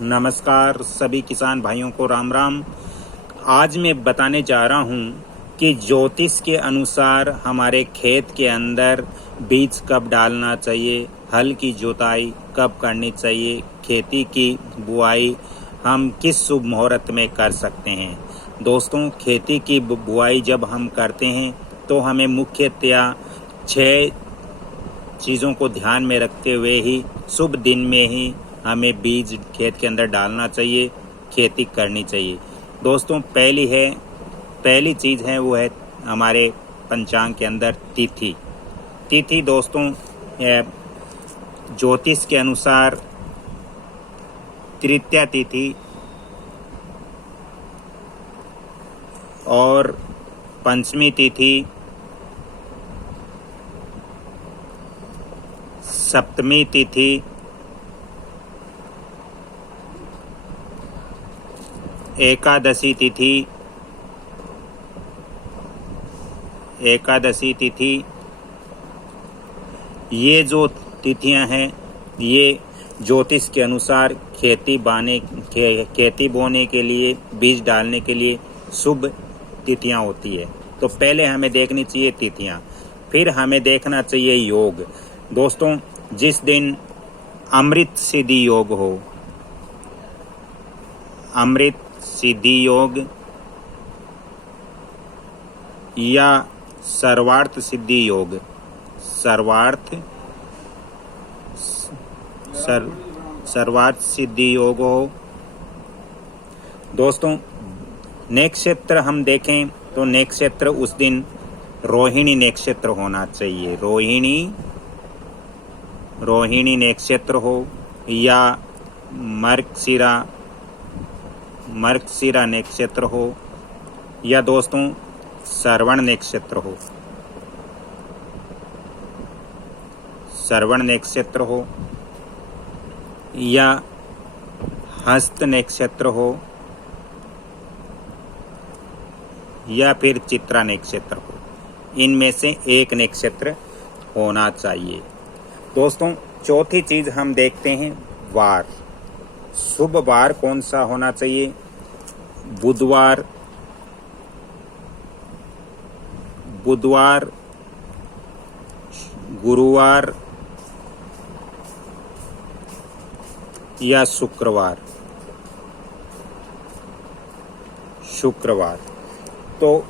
नमस्कार सभी किसान भाइयों को राम राम। आज मैं बताने जा रहा हूँ कि ज्योतिष के अनुसार हमारे खेत के अंदर बीज कब डालना चाहिए, हल की जुताई कब करनी चाहिए, खेती की बुआई हम किस शुभ मुहूर्त में कर सकते हैं। दोस्तों, खेती की बुआई जब हम करते हैं तो हमें मुख्यतया 6 चीज़ों को ध्यान में रखते हुए ही शुभ दिन में ही हमें बीज खेत के अंदर डालना चाहिए, खेती करनी चाहिए। दोस्तों, पहली चीज़ है वो है हमारे पंचांग के अंदर तिथि। तिथि दोस्तों ज्योतिष के अनुसार तृतीया तिथि और पंचमी तिथि, सप्तमी तिथि, एकादशी तिथि, ये जो तिथियां हैं ये ज्योतिष के अनुसार खेती बोने के लिए, बीज डालने के लिए शुभ तिथियां होती है। तो पहले हमें देखनी चाहिए तिथियां, फिर हमें देखना चाहिए योग। दोस्तों, जिस दिन अमृत सिद्धि योग हो, अमृत सिद्धि योग या सर्वार्थ सिद्धि योग, सर्वार्थ सिद्धि योग हो। दोस्तों, नक्षत्र हम देखें तो नक्षत्र उस दिन रोहिणी नक्षत्र होना चाहिए। रोहिणी नक्षत्र हो या मर्गशिरा नक्षत्र हो या दोस्तों श्रवण नक्षत्र हो या हस्त नक्षत्र हो या फिर चित्रा नक्षत्र हो। इनमें से एक नक्षत्र होना चाहिए। दोस्तों, चौथी चीज हम देखते हैं वार। शुभ वार कौन सा होना चाहिए? बुधवार, गुरुवार या शुक्रवार। तो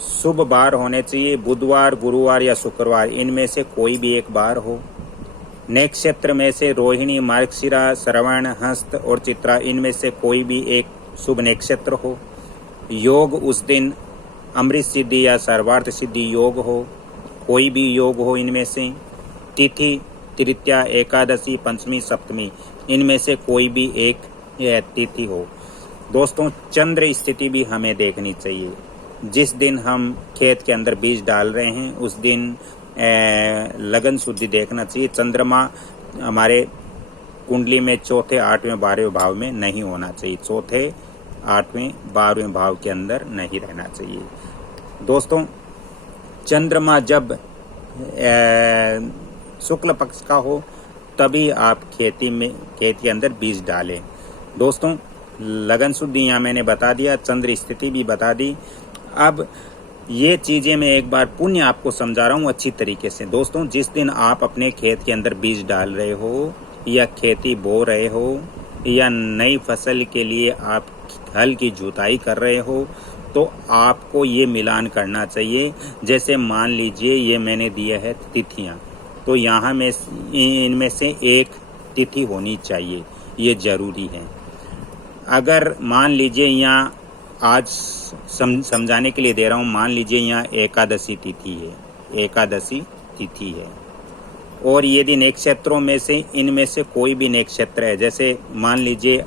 शुभ बार होने चाहिए बुधवार, गुरुवार या शुक्रवार। इनमें से कोई भी एक बार हो। नक्षत्र में से रोहिणी, मार्गशिरा, श्रवण, हस्त और चित्रा, इनमें से कोई भी एक शुभ नक्षत्र हो। योग उस दिन अमृत सिद्धि या सर्वार्थ सिद्धि योग हो, कोई भी योग हो इनमें से। तिथि तृतीया, एकादशी, पंचमी, सप्तमी, इनमें से कोई भी एक तिथि हो। दोस्तों, चंद्र स्थिति भी हमें देखनी चाहिए। जिस दिन हम खेत के अंदर बीज डाल रहे हैं उस दिन लगन शुद्धि देखना चाहिए। चंद्रमा हमारे कुंडली में चौथे, 8वें, 12वें भाव में नहीं होना चाहिए। चौथे, 8वें, 12वें भाव के अंदर नहीं रहना चाहिए। दोस्तों, चंद्रमा जब शुक्ल पक्ष का हो तभी आप खेत के अंदर बीज डालें। दोस्तों, लगन शुद्धि यहाँ मैंने बता दिया, चंद्र स्थिति भी बता दी। अब ये चीज़ें मैं एक बार पुण्य आपको समझा रहा हूँ अच्छी तरीके से। दोस्तों, जिस दिन आप अपने खेत के अंदर बीज डाल रहे हो या खेती बो रहे हो या नई फसल के लिए आप हल की जुताई कर रहे हो, तो आपको ये मिलान करना चाहिए। जैसे मान लीजिए ये मैंने दिया है तिथियाँ, तो यहाँ में इनमें से एक तिथि होनी चाहिए, ये ज़रूरी है। अगर मान लीजिए यहाँ आज समझाने के लिए दे रहा हूँ, मान लीजिए यहाँ एकादशी तिथि है और यदि नक्षत्रों में से इनमें से कोई भी नक्षत्र है, जैसे मान लीजिए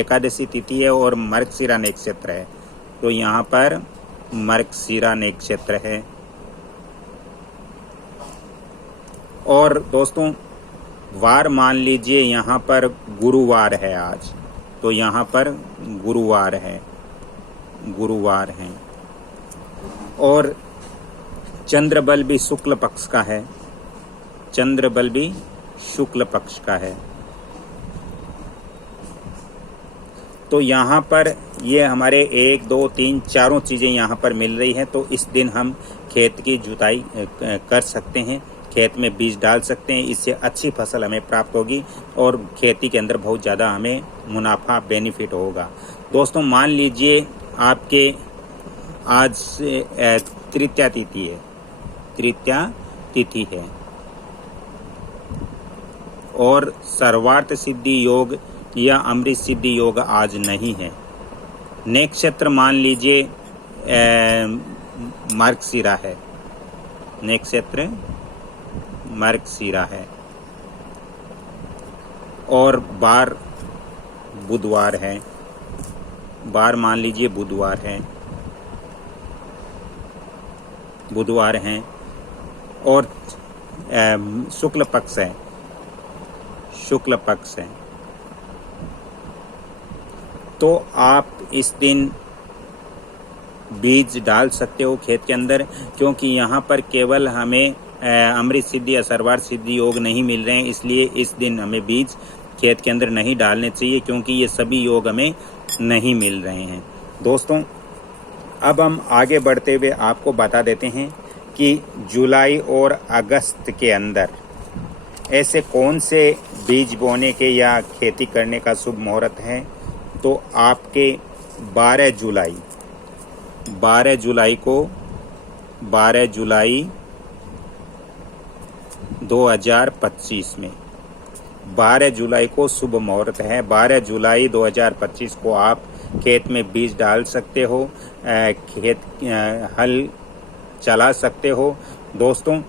एकादशी तिथि है और मर्गशिरा नक्षत्र है, तो यहाँ पर मर्गशिरा नक्षत्र है। और दोस्तों, वार मान लीजिए यहाँ पर गुरुवार है आज, तो यहाँ पर गुरुवार है और चंद्र बल भी शुक्ल पक्ष का है। तो यहाँ पर ये हमारे 1 2 3 चारों चीज़ें यहाँ पर मिल रही हैं। तो इस दिन हम खेत की जुताई कर सकते हैं, खेत में बीज डाल सकते हैं। इससे अच्छी फसल हमें प्राप्त होगी और खेती के अंदर बहुत ज़्यादा हमें मुनाफा बेनिफिट होगा। दोस्तों मान लीजिए आपके आज तृतीया तिथि है, तृतीया तिथि है और सर्वार्थ सिद्धि योग या अमृत सिद्धि योग आज नहीं है। नक्षत्र मान लीजिए मार्गशिरा है, नक्षत्र मार्गशिरा है और बार बुधवार है, बार मान लीजिए बुधवार है, बुधवार हैं और शुक्ल पक्ष है, शुक्ल पक्ष है। तो आप इस दिन बीज डाल सकते हो खेत के अंदर, क्योंकि यहाँ पर केवल हमें अमृत सिद्धि या सर्वार्थ सिद्धि योग नहीं मिल रहे हैं, इसलिए इस दिन हमें बीज खेत के अंदर नहीं डालने चाहिए, क्योंकि ये सभी योग हमें नहीं मिल रहे हैं। दोस्तों अब हम आगे बढ़ते हुए आपको बता देते हैं कि जुलाई और अगस्त के अंदर ऐसे कौन से बीज बोने के या खेती करने का शुभ मुहूर्त है। तो आपके 12 जुलाई को 12 जुलाई 2025 में 12 जुलाई को शुभ मुहूर्त है। 12 जुलाई 2025 को आप खेत में बीज डाल सकते हो, खेत हल चला सकते हो दोस्तों।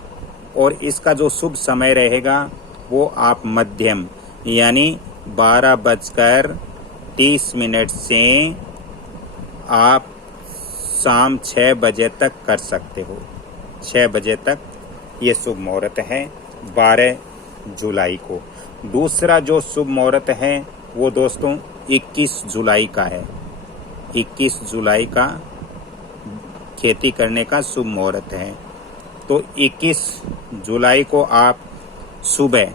और इसका जो शुभ समय रहेगा वो आप मध्यम यानी 12:30 से आप शाम 6 बजे तक कर सकते हो। 6 बजे तक ये शुभ मुहूर्त है 12 जुलाई को। दूसरा जो शुभ मुहूर्त है वो दोस्तों 21 जुलाई का है। 21 जुलाई का खेती करने का शुभ मुहूर्त है। तो 21 जुलाई को आप सुबह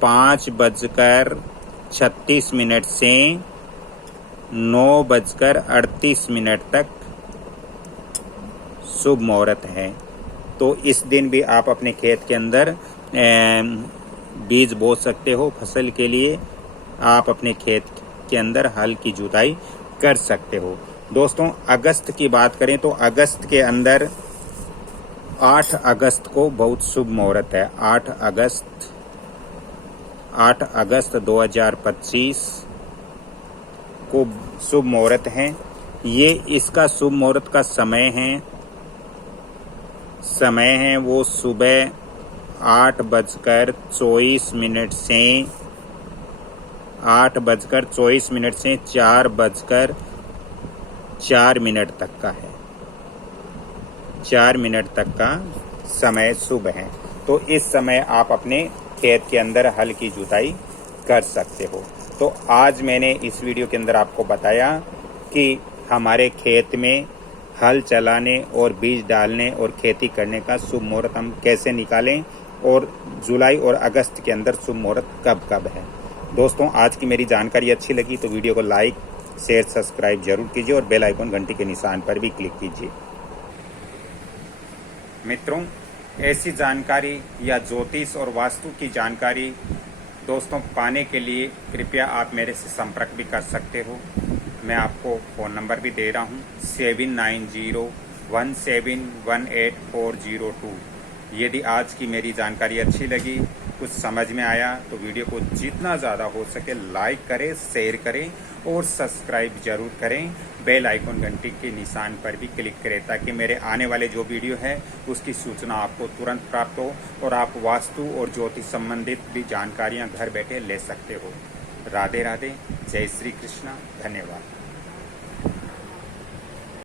5:36 से 9:38 तक शुभ मुहूर्त है। तो इस दिन भी आप अपने खेत के अंदर बीज बो सकते हो। फसल के लिए आप अपने खेत के अंदर हल की जुताई कर सकते हो। दोस्तों अगस्त की बात करें तो अगस्त के अंदर 8 अगस्त को बहुत शुभ मुहूर्त है। 8 अगस्त 2025 को शुभ मुहूर्त है। ये इसका शुभ मुहूर्त का समय है वो सुबह 8:24 से 4:04 तक का है। 4 मिनट तक का समय शुभ है। तो इस समय आप अपने खेत के अंदर हल की जुताई कर सकते हो। तो आज मैंने इस वीडियो के अंदर आपको बताया कि हमारे खेत में हल चलाने और बीज डालने और खेती करने का शुभ मुहूर्त हम कैसे निकालें और जुलाई और अगस्त के अंदर शुभ मुहूर्त कब कब है। दोस्तों आज की मेरी जानकारी अच्छी लगी तो वीडियो को लाइक शेयर सब्सक्राइब जरूर कीजिए और बेल आइकन घंटी के निशान पर भी क्लिक कीजिए। मित्रों ऐसी जानकारी या ज्योतिष और वास्तु की जानकारी दोस्तों पाने के लिए कृपया आप मेरे से संपर्क भी कर सकते हो। मैं आपको फ़ोन नंबर भी दे रहा हूँ 7901718402। यदि आज की मेरी जानकारी अच्छी लगी, कुछ समझ में आया तो वीडियो को जितना ज़्यादा हो सके लाइक करें, शेयर करें और सब्सक्राइब जरूर करें। बेल आइकन घंटी के निशान पर भी क्लिक करें ताकि मेरे आने वाले जो वीडियो है उसकी सूचना आपको तुरंत प्राप्त हो और आप वास्तु और ज्योतिष संबंधित भी जानकारियां घर बैठे ले सकते हो। राधे राधे, जय श्री कृष्णा, धन्यवाद।